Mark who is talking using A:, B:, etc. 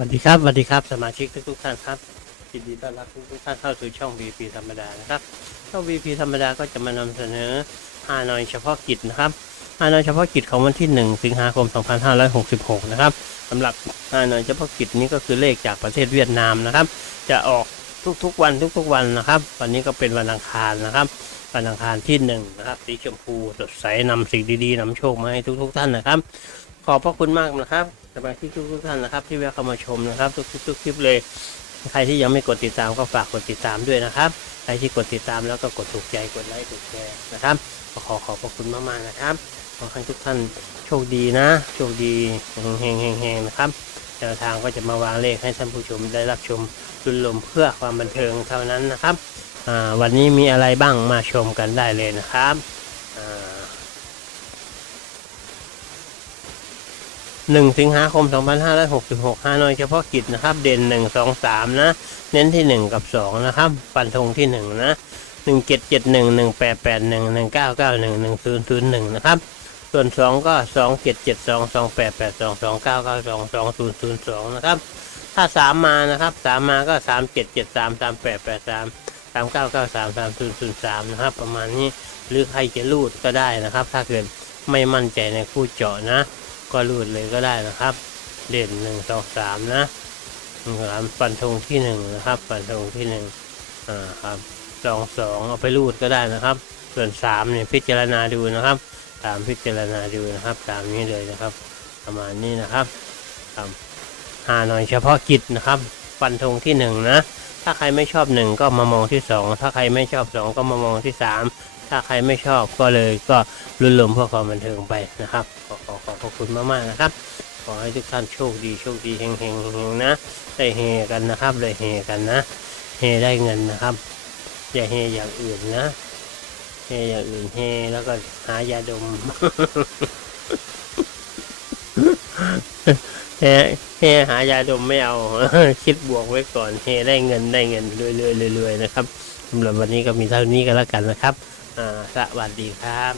A: สวัสดีครับสวัสดีครับ สมาชิกทุกทุกท่านครับยินดีต้อนรับทุกทุกท่านเข้าสู่ช่อง VP ธรรมดานะครับ ช่อง VP ธรรมดาก็จะมานำเสนอฮานอยเฉพาะกิจนะครับฮานอยเฉพาะกิจของวันที่ 1 สิงหาคม 2566 นะครับสำหรับฮานอยเฉพาะกิจนี้ก็คือเลขจากประเทศเวียดนามนะครับ จะออกทุกๆวันทุกๆวันนะครับ วันนี้ก็เป็นวันอังคารนะครับ วันอังคารที่1นะครับ สีชมพูสดใสนำสิ่งดีๆนำโชคมาให้ทุกๆท่านนะครับ ขอบพระคุณมากนะครับสมาชิกทุกท่านนะครับ ที่แวะเข้ามาชมนะครับ ทุกทุกคลิปเลย ใครที่ยังไม่กดติดตามก็ฝากกดติดตามด้วยนะครับ ใครที่กดติดตามแล้วก็กดถูกใจกดไลค์กดแชร์นะครับขอขอบพระคุณมากๆนะครับขอให้ทุกท่านโชคดีนะ โชคดีเฮงๆเฮงๆนะครับแนวทางก็จะมาวางเลขให้ท่านผู้ชมได้รับชมรุนลมเพื่อความบันเทิงเท่านั้นนะครับวันนี้มีอะไรบ้างมาชมกันได้เลยนะครับอ่า หนึ่งสิงหาคม 2566 ฮานอยเฉพาะกิจนะครับ เด่น 1 2 3 นะ เน้นที่ 1 กับ 2 นะครับฟันธงที่ 1 นะ 1771 1881 1991 1001 นะครับ ส่วน 2 ก็ 2772 2882 2992 2002 นะครับ ถ้า 3 มานะครับ 3 มาก็ 3773 3883 3993 3003 นะครับ ประมาณนี้ หรือใครจะรูดก็ได้นะครับ ถ้าเกิดไม่มั่นใจในคู่เจาะนะ ก็รูดเลยก็ได้นะครับ เด่นหนึ่งสองสามนะสามฟันธงที่หนึ่งนะครับฟันธงที่หนึ่งอ่าครับสองสองเอาไปรูดก็ได้นะครับ ส่วนสามเนี่ยพิจารณาดูนะครับสามพิจารณาดูนะครับ ตามนี้เลยนะครับ ประมาณนี้นะครับหาหน่อยเฉพาะกิจนะครับฟันธงที่หนึ่งนะถ้าใครไม่ชอบหนึ่งก็มามองที่สองถ้าใครไม่ชอบสองก็มามองที่สามถ้าใครไม่ชอบก็เลยก็รุ่นลมเพื่อความบันเทิงไปนะครับ ขอบพระคุณมากๆนะครับ ขอให้ทุกท่านโชคดีโชคดีเฮงเฮงเฮงนะได้เฮกันนะครับได้เฮกันนะเฮได้เงินนะครับอย่าเฮอย่างอื่นนะเฮอย่างอื่นเฮแล้วก็หายาดมเฮเฮหายาดมไม่เอาคิดบวกไว้ก่อนเฮได้เงินได้เงินเรื่อยๆเรื่อยๆนะครับสำหรับวันนี้ก็มีเท่านี้ก็แล้วกันนะครับ อ่าสวัสดีครับ